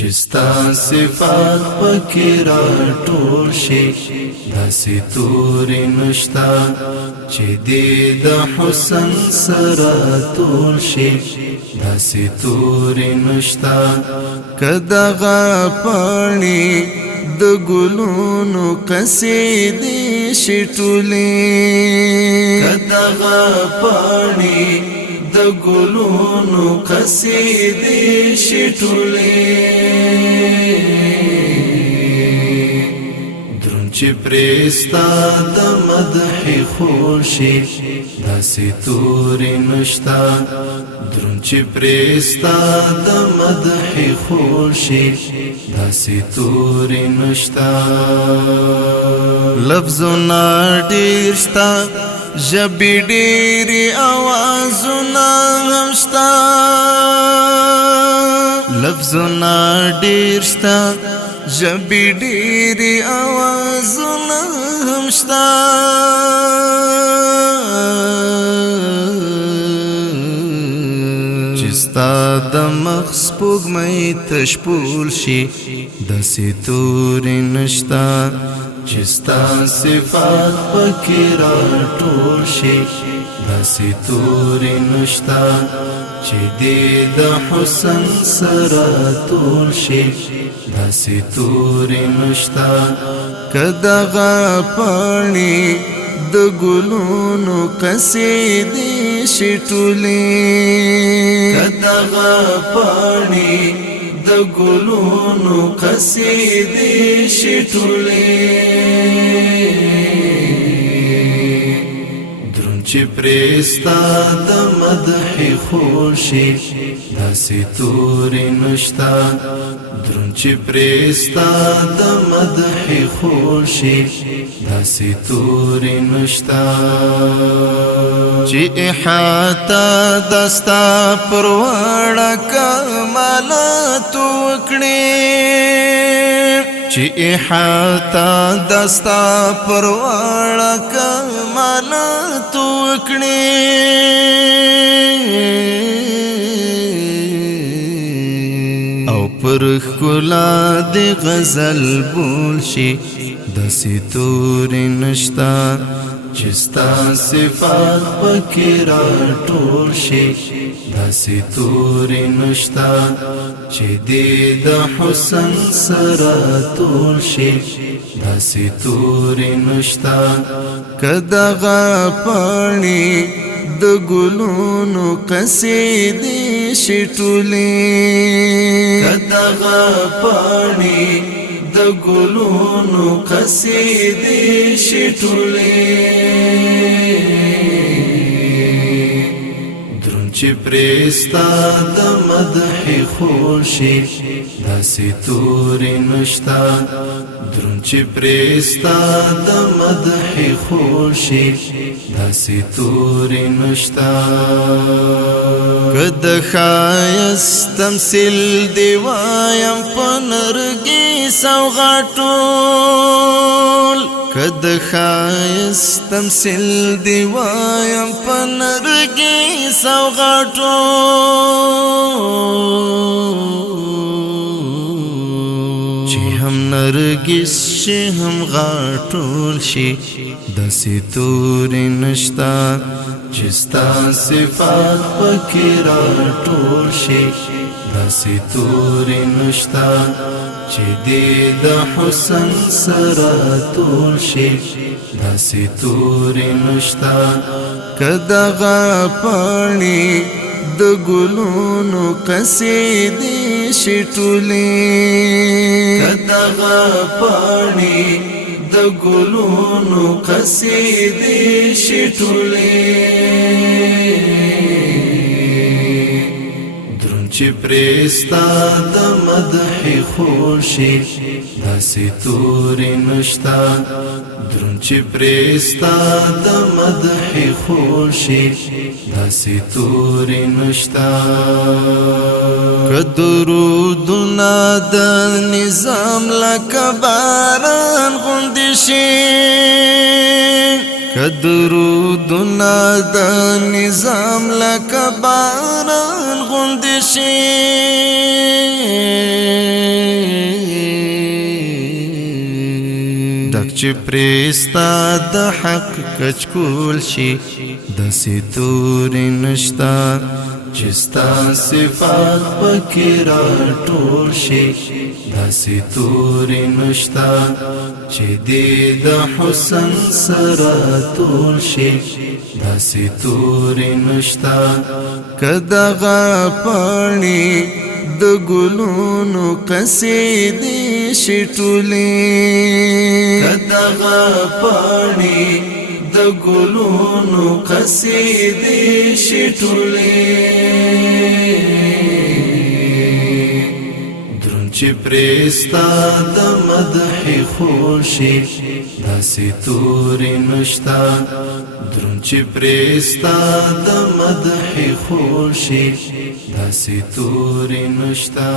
چستا صفات پکی را ټول شي داسې تورې نشتا چې دې د حسن سره تول شي داسې تورې نشتا که دغه پاڼې د ګلونو قصیدې شي ټولې که دغه پاڼې د ګلونو قصیدې شي ټولې درون چې پرستا د مدح خور شي داسې تورې نشتا درون چې پرستا د مدح خور شي داسې تورې نشتا لفظونه ډېر شته ژبې ډېرې اوازونه هم شته لفظونه ډېر شته ژبې ډېرې اوازونه هم شته چې ستا د مخ سپوږمۍ تشپول شي داسې تورې نشته چې ستا صفات پکې را ټول شي داسې تورې نشته چې دې د حسن سره تول شي داسې تورې نشته که دغه پاڼې د ګلونو قصیدې شي ټولې که دغه پاڼې د ګلونو قصیدې شي ټولې درون چې پرستا د مدح خور شي داسې تورې نشتا درون چې پرستا د مدح خور شي داسې تورې نشتا چې احاطه دستا پر وړه کمالات وکړي چې احاطه دستا پر وړه کمالات وکړي او پر ښکلا د غزل بول شي داسې تورې نشتا چې ستا صفات پکې را ټول شي داسې تورې نشتا چې دې د حسن سره تول شي داسې تورې نشتا که دغه پاڼې د ګلونو قصیدې شي ټولې که دغه پاڼې د ګلونو قصیدې شي ټولې درون چې پرستا د مدح خور شي داسې تورې نشتا درون چې پرستا د مدح خور شي داسې تورې نشتا که د ښایست تمثیل دې وایم په نرګي سوغاټول که د ښایست تمثیل دې وایم په نرګي سوغاټول چې هم نرګس شي هم غاټول شي داسې تورې نشتا چې ستا صفات پکې را ټول شي داسې تورې نشتا چې دې د حسن سره تول شي داسې تورې نشتا که دغه پاڼې د ګلونو قصیدې شي ټولې که دغه پاڼې د ګلونو قصیدې شي ټولې درون چې پرستا د مدح خور شي داسې تورې نشتا درون چې پرستا د مدح خور شي داسې تورې نشتا که درودونه د نظام لکه باران غوندې شي که درودونه د نظام لکه باران غوندې شي چې پرستا د حق کچکول شي داسې تورې نشتا چې ستا صفات پکې راټول شي داسې تورې نشتا چې دې د حسن سره تول شي داسې تورې نشتا که دغه پاڼې د ګلونو قصیدې شي ټولې که دغه پاڼې د ګلونو قصیدې شي ټولې چې پرستا د مدح خوشي داسې تورې نشتا درون چې پرستا د مدح خوشي داسې تورې نشتا